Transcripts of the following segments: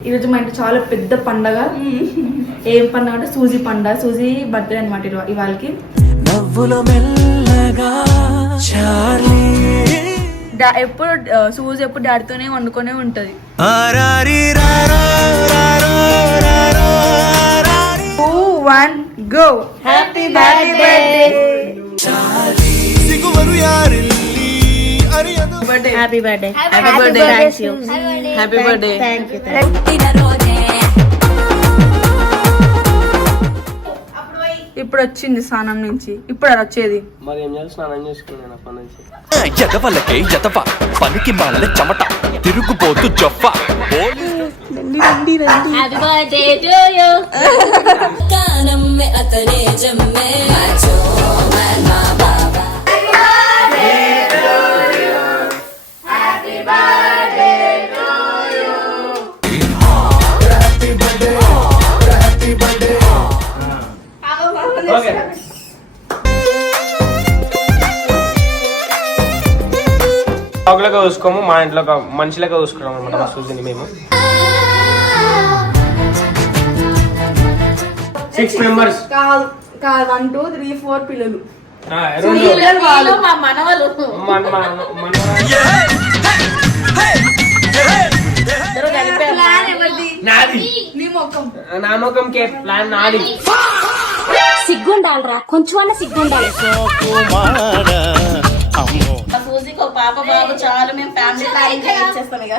ఈరోజు మా ఇంట్లో చాలా పెద్ద పండగ. ఏం పండగ అంటే సూజీ పండగ. సూజీ బర్త్డే అనమాట ఇవాళకి. ఎప్పుడు సూజీ ఎప్పుడు డాడీతోనే వండుకొనే ఉంటది. 2, 1 go. Happy birthday. Happy birthday. Happy birthday. Thank you. Happy birthday. Thank you. ఇప్పుడు వచ్చింది స్నానం నుంచి. ఇప్పుడు అది వచ్చేది. మరి ఏం చేయాలి? స్నానం చేసుకున్నాను అప్పటి నుంచి. ఎదవలకే ఎదవ పనికి మాల చెమట తిరుగుపోతూ జొఫ. Happy birthday to you. కానం మే అతనే జమ్మే మాచో మన్నా బాబా. Happy birthday to you. Happy birthday. Happy birthday. Okay. డాగ్లగా చూసుకోము, మా ఇంట్లో మనిషిలాగా చూసుకున్నాం అనమాట మా సూజీని మేము. 6 members. కాదు 1 2 3 4 పిల్లలు. మా మనవలు. నా ముఖం కే ప్లాన్ నాది. సిగ్గుండాలరా, కొంచెం అన్న సిగ్గుండాలి. సూజీకి ఒక పాప బాబు చాలు, మేము ఫ్యామిలీ ప్లానింగ్ చేస్తాం. ఇక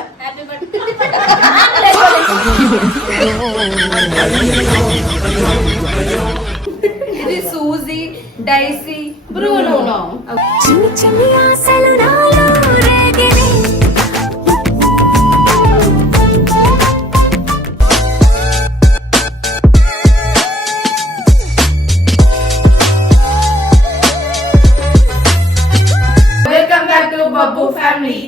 ఇది సూజీ, డైసీ, బ్రూనో. చిన్ని చిన్ని ఆశలు నాలో రేగిని. Welcome back to Babbu family.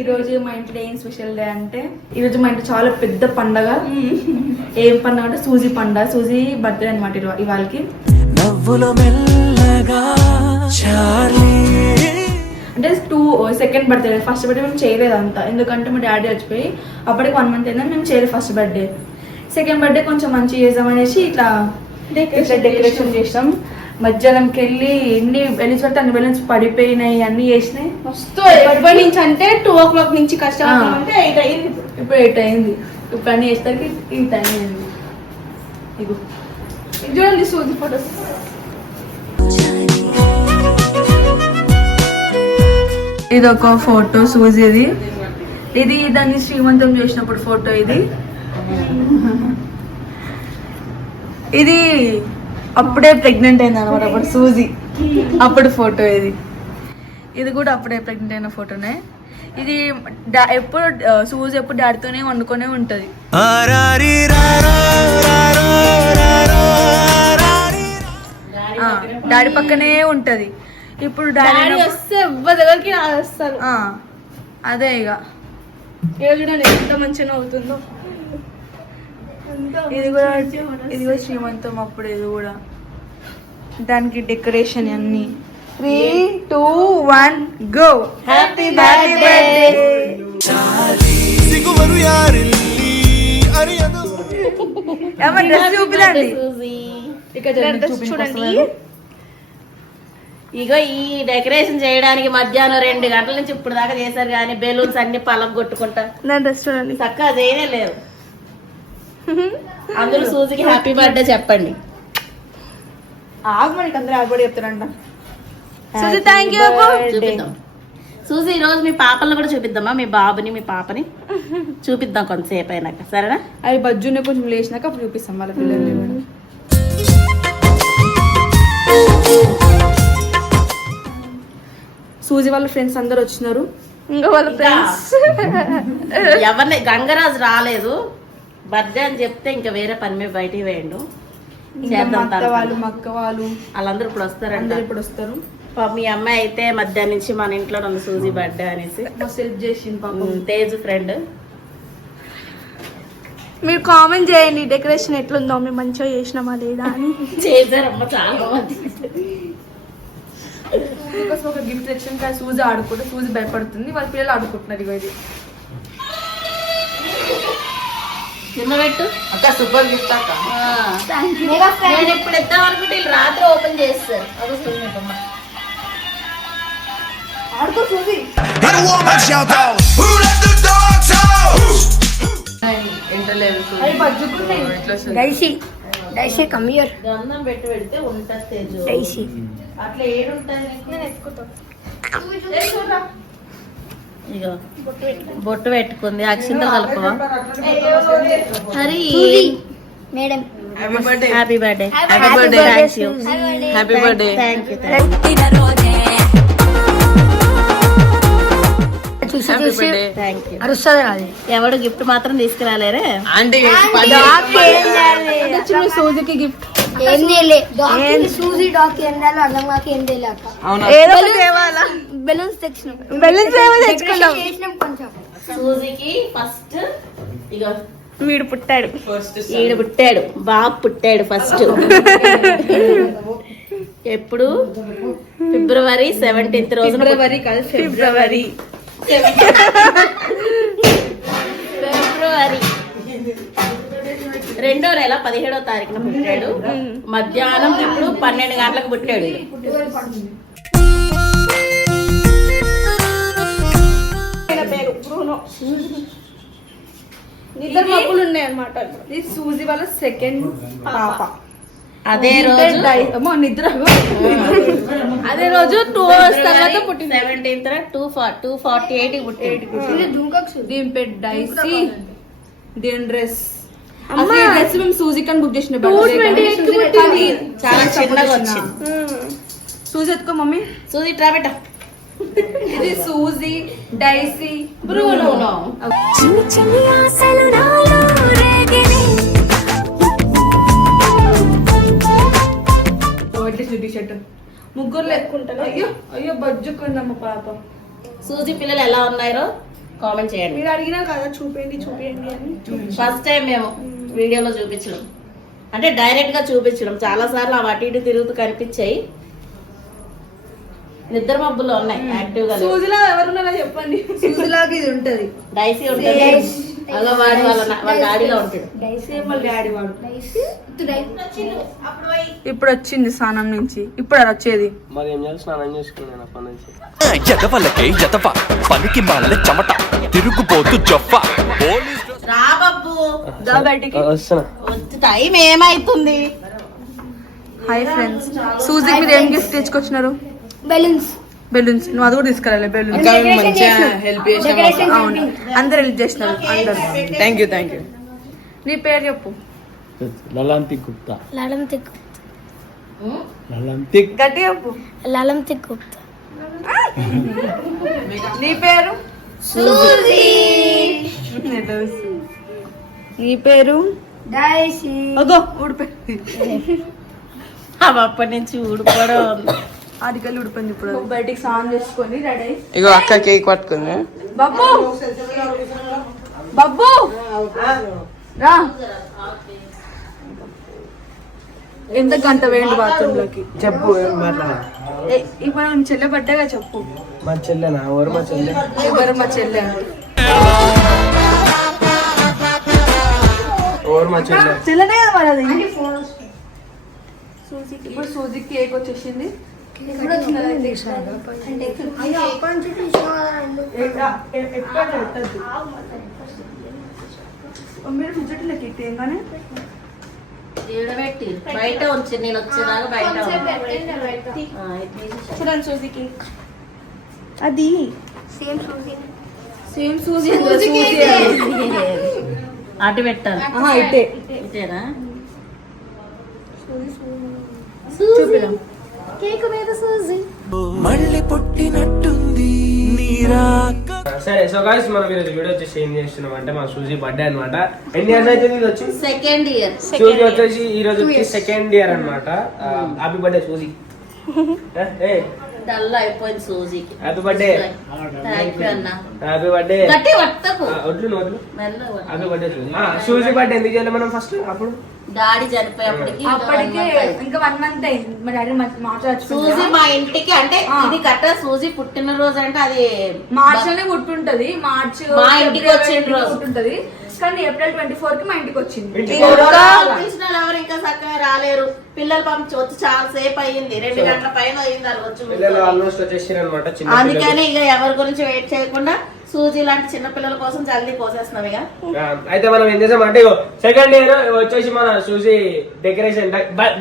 ఈరోజు మా ఇంట్లో ఏం స్పెషల్ డే అంటే, ఈరోజు మా ఇంట్లో చాలా పెద్ద పండగ. ఏం పండగ అంటే సూజీ పండగ. సూజీ బర్త్డే అనమాట ఇవాళకి. అంటే సెకండ్ బర్త్డే. ఫస్ట్ బర్త్డే మేము చేయలేదు అంతా, ఎందుకంటే మా డాడీ వచ్చిపోయి అప్పటికి 1 month అయిందని మేము చేయలేదు ఫస్ట్ బర్త్డే. సెకండ్ బర్త్డే కొంచెం మంచిగా చేద్దామనేసి ఇట్లా డెకరేషన్ చేసాం. మధ్యాహ్నంకి వెళ్ళి ఎన్ని బెలూన్స్ పడితే అన్ని బెలూన్స్ పడిపోయినాయి, అన్ని చేసినాయి. ఎప్పటి నుంచి అంటే 2 o'clock నుంచి కష్టపడతాం అంటే 8 అయింది. ఇప్పుడు 8 అయింది. ఇప్పుడు అన్ని చేసేసరికి ఈ టైం అయింది. ఇగో చూడండి సూజీ ఫోటోస్. ఇది ఒక ఫోటో సూజీది. ఇది దాన్ని శ్రీమంతం చేసినప్పుడు ఫోటో. ఇది అప్పుడే ప్రెగ్నెంట్ అయింది అనమాట అప్పుడు సూజీ. అప్పుడు ఫోటో ఇది కూడా అప్పుడే ప్రెగ్నెంట్ అయిన ఫోటోనే. ఇది ఎప్పుడు సూజీ ఎప్పుడు డాడీతోనే వండుకొనే ఉంటది. డాడీ పక్కనే ఉంటది. ఇప్పుడు డాడీ వస్తే ఎవ్వరి దగ్గరికి వస్తారు. అదే ఇక చూడండి ఎంత మంచిగా అవుతుందో. ఇది కూడా శ్రీమంతం అప్పుడు. ఇది కూడా దానికి డెకరేషన్ అన్ని. 3, 2, 1 go. Happy birthday. చూపిదండి చూడండి. ఇగో ఈ డెకరేషన్ చేయడానికి మధ్యాహ్నం 2 గంటల నుంచి ఇప్పుడు దాకా చేశారు, కానీ బెలూన్స్ అన్ని పలగొట్టుకుంటా. డ్రెస్ చూడండి. చక్కగా చేయనే లేదు. అందరూ సూజీకి హ్యాపీ బర్త్డే చెప్పండి. ఆగమని అందరూ ఆగబడి చెప్తారంట. Suji thank you. చూపిద్దాం సూజీ, ఈ రోజు మీ పాపలను కూడా చూపిద్దామా? మీ బాబుని మీ పాపని చూపిద్దాం కొంతసేపు అయినాక, సరేనా? అవి బజ్జునే కొంచెం లేచినాక అప్పుడు చూపిస్తాం వాళ్ళ పిల్లల్ని. సూజీ వాళ్ళ ఫ్రెండ్స్ అందరు వచ్చినారు. ఇంకా వాళ్ళ ఫ్రెండ్స్ ఎవరిని గంగరాజు రాలేదు. బర్త్డే అని చెప్తే ఇంకా వేరే పని మీద బయటికి వేయండు. వాళ్ళు మక్క వాళ్ళు వాళ్ళందరూ ఇప్పుడు వస్తారంట. ఇప్పుడు వస్తారు. మీ అమ్మాయి అయితే మధ్యాహ్నం నుంచి మన ఇంట్లో నన్ను సూజీ బర్త్డే అనేసి సెలెక్ట్ చేసింది పాపం. తేజు ఫ్రెండ్. మీరు కామెంట్ చేయండి డెకరేషన్ ఎట్లుందో, మేము మంచిగా చేసినామా లేదా అని. చేశారమ్మ చాలా మంది. ఒక గిఫ్ట్ తెచ్చిన సూజీ ఆడుకుంటే సూజీ భయపడుతుంది, వాళ్ళ పిల్లలు ఆడుకుంటున్నారు. ఇవి కింద పెట్టు. అక్క సూపర్ గిఫ్ట్ అక్క. నేను ఇప్పుడు ఇద్దాం అనుకుంటే వీళ్ళు రాత్రి ఓపెన్ చేస్తారు. అది చూడమ్మా. ఆడుకో చూసి ఇంటర్లేదు అవి బజ్జుకున్నాయి. Daisy come here. గంధం పెట్టి పెడితే ఉంటుంది తేజు. డైసీ అట్లా ఏడుంటుంది. నేను ఎత్తుకుంటా. ఇగో బొట్టు పెట్టుకుంది. అక్షింత కలపవా? Hari madam happy birthday. Happy birthday. Happy birthday. Thank you. Happy birthday. Thank you. చూసి హ్యాపీ బర్త్డే. Thank you. అరుస్తుంది రాదు. ఎవడు గిఫ్ట్ మాత్రం తీసుకురాలేరే. ఆంటీ సూజీకి గిఫ్ట్ ఏం తెలియదు. సూజీ డాక్ ఏం తెలియదు. అర్థం కాక ఏం తెలియక అవునా బెలూన్స్ తెచ్చినాం. బెలూన్స్ తెచ్చుకున్నాం కొంచెం. సూజీకి ఫస్ట్ ఇగో వీడు పుట్టాడు. ఈడు పుట్టాడు. బాబు పుట్టాడు ఫస్ట్. ఎప్పుడు ఫిబ్రవరి 17th రోజున. ఫిబ్రవరి కాదు ఫిబ్రవరి. ఫిబ్రవరి 2వ నెల 17వ తారీఖున పుట్టాడు. మధ్యాహ్నం ఇప్పుడు 12 గంటలకు పుట్టాడు. పేరు బ్రూనో. నిద్ర మబ్బులు ఉన్నాయి అన్నమాట. ఇది సూజీ వాళ్ళ సెకండ్ పాప. అదే రోజు నిద్ర అదే రోజు 2 hours తర్వాత పుట్టింది. 17th 248 పుట్టాడు. దీని పేరు డైసీ. దీని డ్రెస్ అసలు ఈ డ్రెస్ మేము సూజీ కని బుక్ చేసిన చాలా చిన్నగా వచ్చింది. సూజీ ఎత్తుకో మమ్మీ. సూజీ ట్రా పెట్ట. ఇది సూజీ డైసీ బ్రూనో. టీషర్ట్ ముగ్గురు లేకుంటారు. అయ్యో అయ్యో బజ్జుకుందమ్మ పాప. సూజీ పిల్లలు ఎలా ఉన్నారో కామెంట్ చేయండి. మీరు అడిగినా కదా చూపేయండి అని. ఫస్ట్ టైం మేము వీడియోలో చూపించడం అంటే డైరెక్ట్ గా చూపించడం. చాలా సార్లు అవి అటు ఇటు తిరుగుతూ కనిపించాయి. నిద్ర మబ్బులో ఉన్నాయి యాక్టివ్ గా. సూజీలా ఎవరున్నారో చెప్పండి. సూజీలాగా ఇది ఉంటది. డైసీ ఉంటుంది. అలా వాడి వాళ్ళ డాడీలో ఉంటాడు. వాళ్ళ డాడీ వాడు. ఇప్పుడు వచ్చింది స్నానం నుంచి. ఇప్పుడు అది వచ్చేది. మరి ఏం చేయాలి? స్నానం చేసుకున్నాను అప్పటి నుంచి. ఎదవలకే ఎదవ పనికి మాల చెమట తిరుగుపోతూ జొఫ రా బబ్బు. వస్తున్నా. టైం ఏమైతుంది? Hi friends. సూజీకి మీరు ఏం గిఫ్ట్ తెచ్చుకొచ్చినారు? బెలూన్స్. బెలూన్స్. నువ్వు అది కూడా తీసుకురాలే. బెలూన్స్ మంచిగా హెల్ప్ చేసాం. అవును అందరు హెల్ప్ చేసినారు. అందరు థ్యాంక్ యూ. నీ పేరు చెప్పు. లలంతిక్ గుప్తా. లలంతిక్. లలంతిక్. గట్టి చెప్పు. లలంతిక్ గుప్తా. నీ పేరు? సూజీ. నీ పేరు? డైసీ. అగో ఊడిపోయింది. అవి అప్పటి నుంచి ఊడిపోవడం. ఆడికల్లి ఊడిపోయింది. ఇప్పుడు బయటికి స్నానం చేసుకొని రెడీ. ఇగో అక్క కేక్ పట్టుకుంది. బాబు బాబు రా. ఎంత గంట వేయండి బాత్రూమ్ లోకి. చెప్పు ఏం మాట్లాడ. ఇప్పుడు మీ చెల్లె బర్త్డేగా చెప్పు. మా చెల్లెనా? ఎవరు మా చెల్లె? ఎవరు మా చెల్లె? ఎవరు మా చెల్లె? చెల్లెనే కదా మరి అది. ఇప్పుడు సూజీకి కేక్ వచ్చేసింది. మీరు ఫిజెట్లకి ఇట్టేం కానీ ఈడబెట్టి బయట ఉంచి నేను వచ్చేదాకా బయట చూడండి సూజీకి. అది సేమ్ సూజీ. సేమ్ సూజీ. అటు పెట్టాలి. ఇట్టే ఇటేనా? చూపిద్దాం. కేక్ మీద సూజీ. మళ్ళీ పుట్టినట్టుంది నీరా. సరే సో గాయ్స్ మనం ఈరోజు వీడియో వచ్చేసి ఏం చేస్తున్నాం అంటే మా సూజీ బర్త్డే అనమాట. ఎన్ని ఇయర్స్ అయితే ఇది వచ్చి? Second year. సూజీ వచ్చేసి ఈ రోజు సెకండ్ ఇయర్ అనమాట. Happy birthday Suji. డల్ అయిపోయింది సూజీకి. Happy birthday. థ్యాంక్ యూ అన్న. Happy birthday. గట్టి పట్టకు. వడ్లు వడ్లు. మెల్లగా. Happy birthday Suji. Suji birthday ఎందుకు చేయాలి మనం ఫస్ట్? అప్పుడు డాడీ చనిపోయేప్పటికి అప్పటికే ఇంకా 1 month అయింది. మా డాడీ సూజీ మా ఇంటికి అంటే ఇది కట్ట సూజీ పుట్టినరోజు అంటే అది మార్చ్ లోనే పుట్టుంటది. మార్చ్ మా ఇంటికి వచ్చిన రోజు పుట్టుంటది. కానీ ఏప్రిల్ 24 కి మా ఇంటికి వచ్చింది. ఇంటికి పిలిచిన వాళ్ళు ఎవరు ఇంకా చక్కగా రాలేరు. పిల్లలు పంపించి వచ్చి చాలా సేపు అయ్యింది, 2 గంటల పైన అయింది వాళ్ళు వచ్చి. పిల్లలు ఆల్మోస్ట్ వచ్చేసారు అనమాట. చిన్న అందుకని ఇక ఎవరి గురించి వెయిట్ చేయకుండా సూజీ లాంటి చిన్న పిల్లల కోసం జల్దీ పోసేస్తున్నాం ఇక. అయితే మనం ఏం చేసామంటే సెకండ్ ఇయర్ వచ్చేసి మన సూజీ డెకరేషన్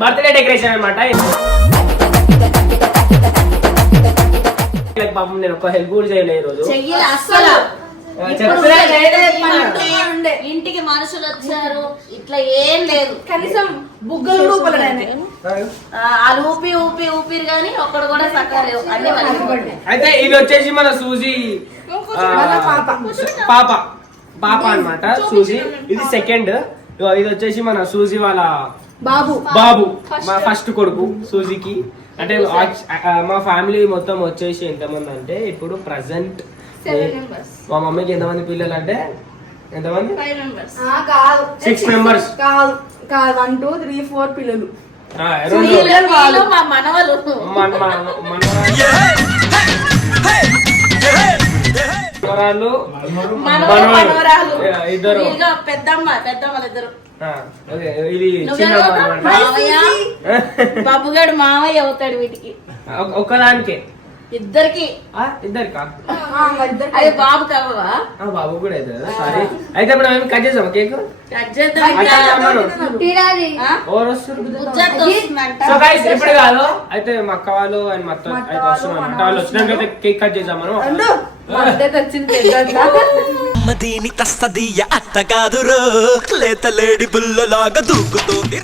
బర్త్డే డెకరేషన్ అనమాట. పాపం నేను ఒక హెల్ప్ కూడా చేయలేదు ఈ రోజు. చెయ్యాలి అస్సలు. ఉండే. ఇంటికి మనుషులు వచ్చారు, ఇట్లా ఏం లేదు. కనీసం బుగ్గలు కూడా ఊపలేదాన్ని. వాళ్ళు ఊపిరు గానీ ఒక్కడు కూడా సక్కలేవు అన్ని మర్చిపోండి. అయితే ఇది వచ్చేసి మన సూజీ పాప అన్నమాట. సూజీ ఇది సెకండ్. ఇది వచ్చేసి మన సూజీ వాళ్ళ బాబు మా ఫస్ట్ కొడుకు సూజీకి. అంటే మా ఫ్యామిలీ మొత్తం వచ్చేసి ఎంతమంది అంటే ఇప్పుడు ప్రెసెంట్ మా మమ్మీకి ఎంతమంది పిల్లలు అంటే ఎంతమంది? 6 మెంబర్స్. కాదు 1 2 3 4 పిల్లలు. మా మనవలు మనవరాలు ఇద్దరు పెద్దమ్మలు ఇద్దరు. ఇది చిన్న బాబుగాడు మావయ్య అవుతాడు వీటికి ఒక్కదానికే. ఇద్దరికి ఇద్దరికా? అదే బాబు కావా? బాబు కూడా అవుతుంది. సారీ. అయితే ఇప్పుడు మేము కట్ చేసాం కేక్. సో గైస్ ఇప్పుడు కాదు, అయితే మా అక్క వాళ్ళు అండ్ మా అత్త అయితే వస్తున్నాం అనమాట. వాళ్ళు వచ్చినాక కేక్ కట్ చేసాం మనం. దీని తస్తదీయ అత్త కాదురో లేత లేడి బుల్లలాగా దూకుతోంది.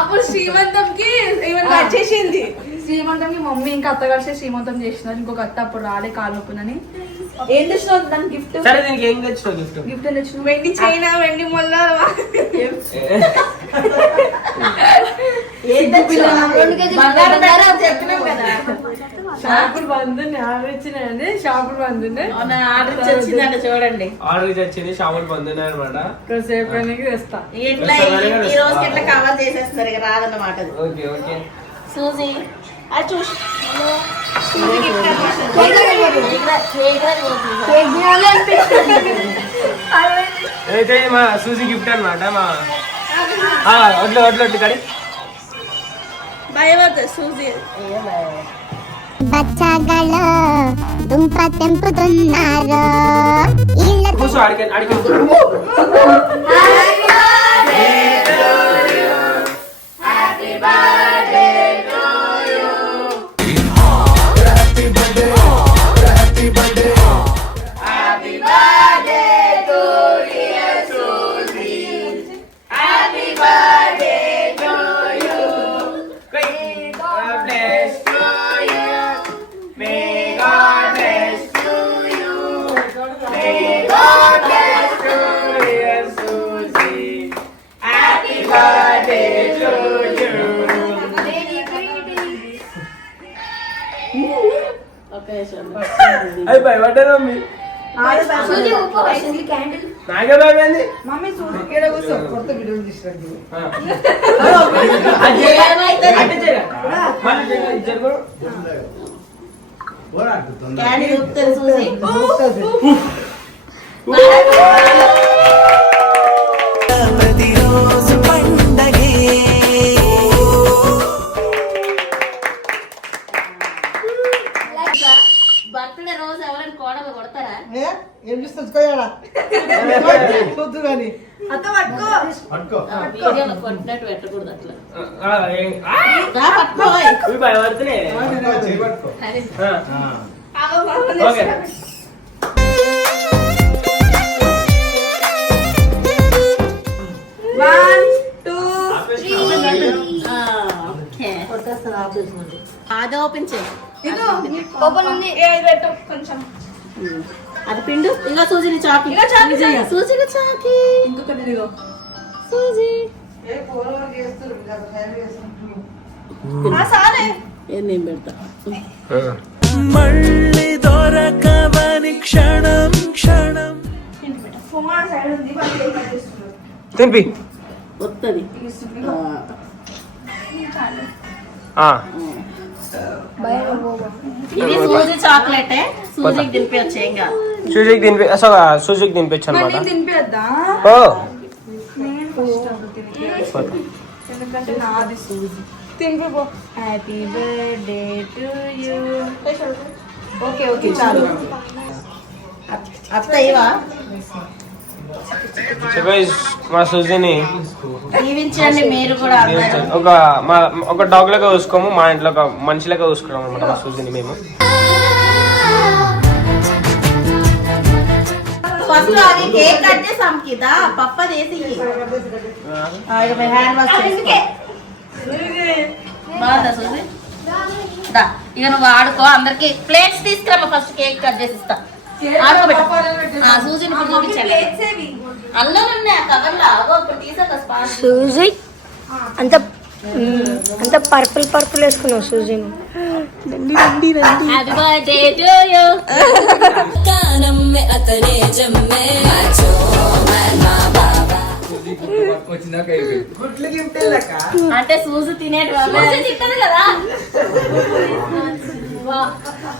అప్పుడు శ్రీమంతంకి వచ్చేసింది. శ్రీమంతంకి మమ్మీ ఇంకా అత్త కలిసి శ్రీమంతం చేసినారు. ఇంకొక అత్త అప్పుడు రాలే, కాలు నొప్పునని. ఏం తెచ్చినావు దానికి గిఫ్ట్? సరే దీనికి ఏం తెచ్చినావు గిఫ్ట్? గిఫ్ట్ తెచ్చినావు వెండి చైనా, వెండి మొల్ల. షాపులు బంద్ ఆర్డర్ ఇచ్చినాయండి. షాపులు బంద్ ఆర్డర్ వచ్చిందండి చూడండి. ఆర్డర్ వచ్చింది, షాపులు బంద్ ఉన్నాయి అనమాట. సేపు తెస్తా. ఇట్లా ఈ రోజు ఇట్లా కవర్ చేసేస్తారు ఇక రాదన్నమాట. Okay okay. సూజీ అది చూసి అయితే మా సూజీ గిఫ్ట్ అనమాట. మా వడ్లు కడి భయపడుతుంది సూజీ. బచ్చగలు దుంప తెంపుతున్నారు. కూర్చో అడిగి అయిపోయి పడ్డారు మమ్మీ. నాకే భయమైంది. మమ్మీ చూసి కొత్త వీడియో తీసుకురండి. ప్రతిరోజు పండగే బర్త్డే రోజు ఎవరైనా కోడలు కొడతారా? వీడియోలో కొట్టినట్టు పెట్టకూడదు అట్లా. భయపడుతున్నాయి. ఓకే. అది ఓపెన్ చేయి. కొంచెం అది పిండు. ఇంకా సూజీని చాకి, సూజీని చాకి, సూజీ నేను పెడతా. మళ్ళీ దొరకవని క్షణం క్షణం తింపి వస్తుంది. ఇది సూజీ చాక్లెటే, సూజీకి తినిపించచ్చు ఏం కాదు. సూజీకి తినిపించు మరి అనమాట. నేను తినిపిద్దా ఎందుకంటే నాది సూజీ. తినిపో. Happy birthday to you. Okay okay చాలు. అత్త ఇవా మా సూజీని దీవించండి మీరు కూడా అందరూ. ఒక డాగ్ లెక్క చూసుకోము, మా ఇంట్లో ఒక మనిషి లెక్క చూసుకున్నాం అనమాట మా సూజీని మేము. ఫస్ట్ అది కేక్ కట్ చేసాం కిదా పప్ప చేసి హ్యాండ్ వాష్ చేసుకో. బాగుందా సూజీ? దా ఇక నువ్వు ఆడుకో. అందరికి ప్లేట్స్ తీసుకురామా, ఫస్ట్ కేక్ కట్ చేసి ఇస్తా. ఆడుకోబెట్టు. సూజీని ఇప్పుడు చూపించండి. అందులో ఉన్నాయి ఆ కవర్లో. ఇప్పుడు తీసాక స్పాంజ్. సూజీ అంత పర్పుల్ వేసుకున్నావు సూజీని. Happy birthday to you. అంటే సూజీ తినేటి తింటది కదా.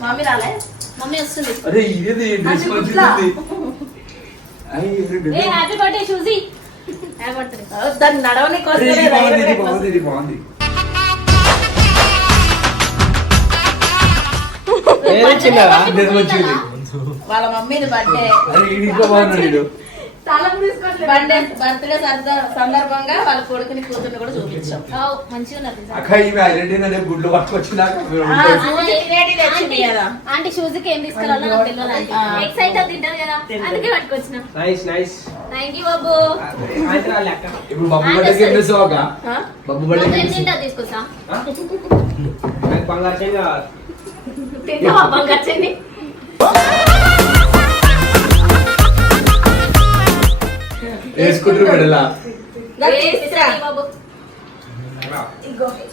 మమ్మీ రాలే? మమ్మీ వస్తుంది. Happy birthday Suji. దాన్ని నడవనికి వాళ్ళ మమ్మీది బర్త్డే బర్త్డే సందర్భంగా వాళ్ళ కొడుకుని కూతుర్ని కూడా చూపించాం. మంచిగా గుడ్లు పట్టుకొచ్చినాక ఆంటీ షూజ్కి ఏం తీసుకురావాలో నాకు తెలియదు. ఎక్సైట్ తింటారు కదా అందుకే పట్టుకొచ్చినాం. థ్యాంక్ యూ బాబు. ఇప్పుడు బబ్బు బర్త్డేకి ఏం చేస్తావు? బబ్బు బర్త్డేకి తింటా తీసుకొచ్చా. బంగారు చెంగా తింటావా బంగారు చెండి? వేసుకుంటారు మెడలా.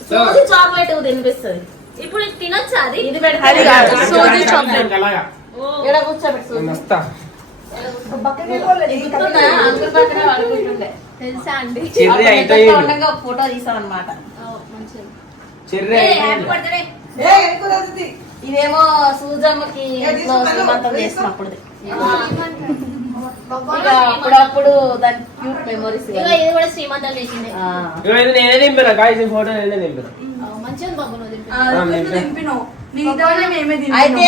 సూజీ చాక్లెట్ తినిపిస్తుంది. ఇప్పుడు తినొచ్చా? అది ఇది పెడతా సూజీ చాక్లెట్. ఇక్కడ కూర్చోబెట్టి సూజీ తెలుసా అండి? ఫోటో తీసాం అనమాట. ఇదేమో సూజమ్మకి ఇంట్లో శ్రీమంతం చేసినప్పుడు అప్పుడప్పుడు దాని క్యూట్ మెమరీస్. ఇది కూడా శ్రీమంతం చేసింది. నేనే దింపినా గాయస్, ఫోటో నేనే దింపినా. మంచిగా బాబు నువ్వు అయితే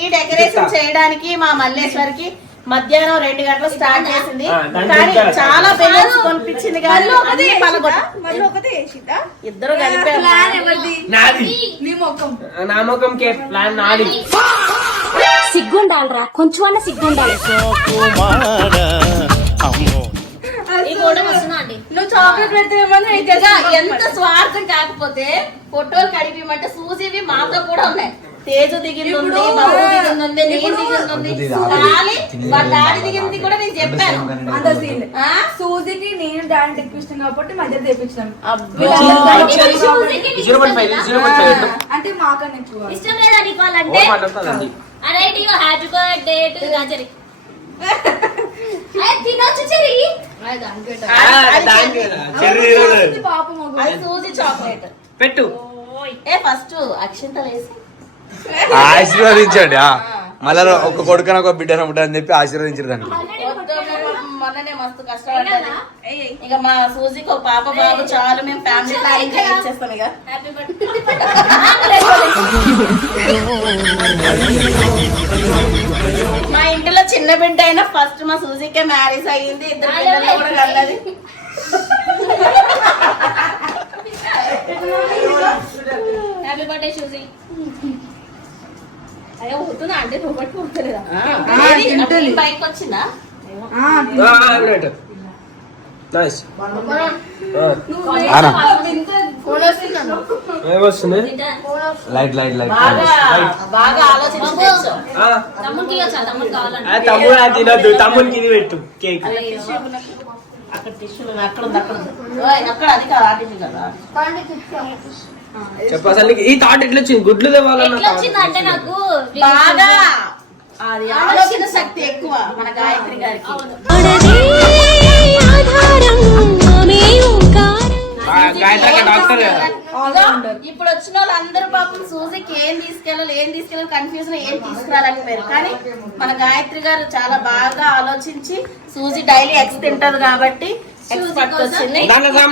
ఈ డెకరేషన్ చేయడానికి మా మల్లేశ్వరికి మధ్యాహ్నం 2 గంటలు స్టార్ట్ చేసింది. కానీ చాలా బెలూన్స్ కొనిపించింది. కానీ ఇద్దరు కలిపారు. నా ముఖం కే ప్లాన్ నాది. సిగ్గుండాలరా, కొంచెం అన్న సిగ్గుండాలి. ఈ ఫోటో వస్తుందా అండి? నువ్వు చాక్లెట్ పెడితే ఎంత స్వార్థం కాకపోతే ఫోటోలు కడిపిమంటే సూజీవి మాతో కూడా ఉన్నాయి. తేజు దిగింది ఉంది, బాబు దిగింది ఉంది, నేను దిగింది ఉంది, వాళ్ళ డాడీ దిగింది కూడా నేను చెప్పాను. సూజీకి నేను డాడీ తెప్పిస్తాం కాబట్టి మధ్య తెప్పించాను. అంటే మాకన్నా ఎక్కువ ఇష్టం లేదా నీకు వాళ్ళంటే? అరే హ్యాపీ బర్త్డే టు గాజరి. తినొచ్చు చెరి. అది సూజీ చాక్లెట్ పెట్టు. ఫస్ట్ అక్షంతలు వేసి ఆశీర్వదించండి. మళ్ళా ఒక కొడుకన ఒక బిడ్డన అని చెప్పి ఆశీర్వదించారు దాన్ని. మొన్ననే మస్తు కష్టపడ్డది. ఇక మా సూజీకి ఒక పాప బాబు చాలు, మేము ఫ్యామిలీ ప్లానింగ్ చేసేస్తాం. ఇక మా ఇంటిలో చిన్న బిడ్డ అయినా ఫస్ట్ మా సూజీకే మ్యారేజ్ అయ్యింది. 2 పిల్లలు కూడా కన్నది. Happy birthday Suzy. అయ్యో అవుతుందా అంటే నువ్వు బట్టి పుట్టలేదా? బైక్ వచ్చిందా? లైట్ లైట్ లైట్ బాగా ఆలోచించి తమ్ముడికి తమ్ముడు కావాలంటే తమ్ముడు తినద్దు, తమ్ముడికి ఇది పెట్టు కేక్. అక్కడ టిష్యూలు అక్కడ ఉంది, అక్కడ ఉంది. అక్కడ అది కాదు, ఆటింది కదా. చెప్ప అసలు ఈ థాట్ ఎట్లా వచ్చింది? గుడ్లు అంటే నాకు బాగా అది ఆలోచన శక్తి ఎక్కువ మన గాయత్రి గారికి. డాక్టర్ ఈ ఇప్పుడు వచ్చిన వాళ్ళు అందరూ పాపం సూజీకి ఏం తీసుకెళ్ళాలి కన్ఫ్యూజన్ ఏం తీసుకురాలేకపోయారు. కానీ మన గాయత్రి గారు చాలా బాగా ఆలోచించి సూజీ డైలీ ఎగ్స్ తింటది కాబట్టి ఎగ్స్ పట్టుకొచ్చింది.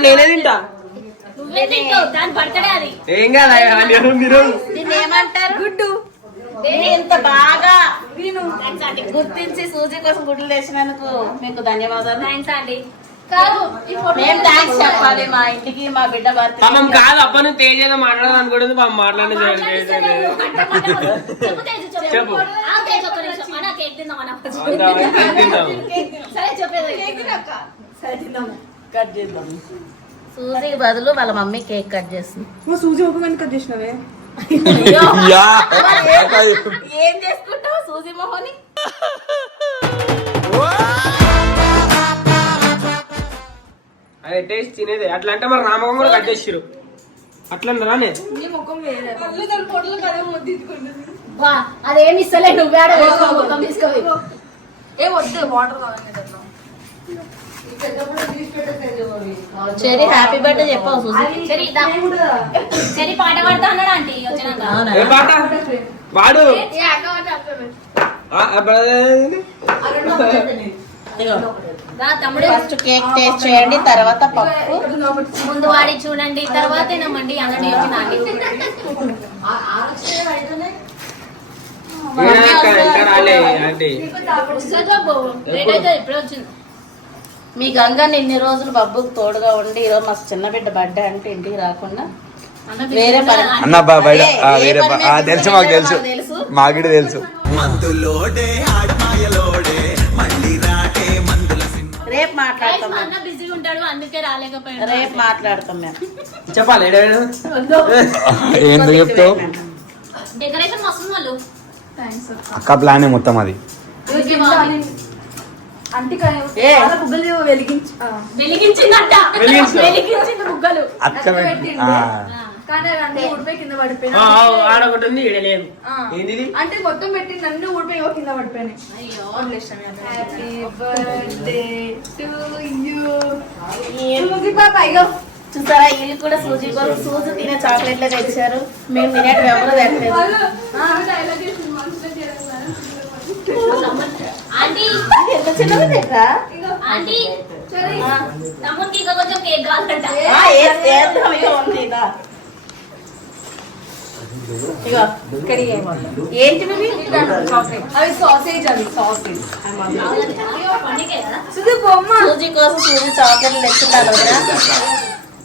నేనే తింటా. దాని బర్త్డే అది. ఏం కాదు మీరు దీన్ని ఏమంటారు? గుడ్డు. ఇంత బాగా గుర్తించి సూజీ కోసం గుడ్లు తెచ్చినందుకు మీకు ధన్యవాదాలు. థ్యాంక్స్ అండి. మేము థ్యాంక్స్ చెప్పాలి మా ఇంటికి మా బిడ్డ భర్త. పాపం కాదు అప్ప నువ్వు తేజ్ ఏదో మాట్లాడదు అనుకోలేదు పాపం మాట్లాడి చెప్పు. సూజీ బదులు వాళ్ళ మమ్మీ కేక్ కట్ చేస్తుంది. సూజీ ఒక మంది కట్ చేసినవే. ఏం చేసుకుంటావు సూజీ మొహని? అదే టేస్ట్ తినేది అట్లా అంటే మరి నామకం కూడా కట్టేసిరు అట్లా రానే. అదేమి ఇస్తలే నువ్వే తీసుకోవాలి. ఏ వద్దు వాటర్ చెరీ హ్యాపీ బర్త్డే చెప్పావు సూజీ. చెరీ పాట పాడుతా అన్నాడు ఆంటీ వచ్చినాక. ఏ పాట వాడు తమ్ముడు ఫస్ట్ కేక్ టేస్ట్ చేయండి, తర్వాత పప్పు. ముందు వాడి చూడండి తర్వాత ఏనమ్మండి అన్నట్టు చెప్పినాండి. ఇంకా రాలే ఆంటీ. ఇప్పుడే వచ్చింది. మీ గంగని ఇన్ని రోజులు బబ్బుకు తోడుగా ఉండి ఈరోజు మా చిన్న బిడ్డ బర్త్డే అంటే ఇంటికి రాకుండా వేరే పని అన్న బయట వేరే తెలుసు మాకు తెలుసు మాకు తెలుసు. రేపు మాట్లాడతాం అన్న బిజీగా ఉంటాడు అందుకే రాలేకపోయాడు. రేపు మాట్లాడతాం మేము. చెప్పాలి ఎందుకు చెప్తావు? డెకరేషన్ వస్తుంది వాళ్ళు. అక్క ప్లానే మొత్తం అది. వెలిగించిందంట. వెలిగించింది బుగ్గలు. అక్క కానీ అన్ని ఊడిపోయి కింద పడిపోయినా. ఆడొకటి ఉంది ఈడ లేదు. ఏంది అంటే మొత్తం పెట్టి నన్ను ఊడిపోయి కింద పడిపోయినాయి. అయ్యో happy birthday to you Suzy పాప. ఇగో చూసారా వీళ్ళు కూడా సూజీ కోసం సూజీ తినే చాక్లెట్లే తెచ్చారు. మేము తినేటి ఎవరు తెచ్చలేదు. ఆంటీ ఎంత చిన్నది తెచ్చా? ఆంటీ తమ్ముడికి ఇంకా కొంచెం కేక్ కావాలంట. ఉంది ఇదా. ఇగో ఏంటివి అవి సాసేజ్. అవి సాసేజ్ పండుగ కదా. సూజీ బొమ్మ. సూజీ కోసం సూజీ చాక్లెట్లు తెచ్చుంటారు కదా.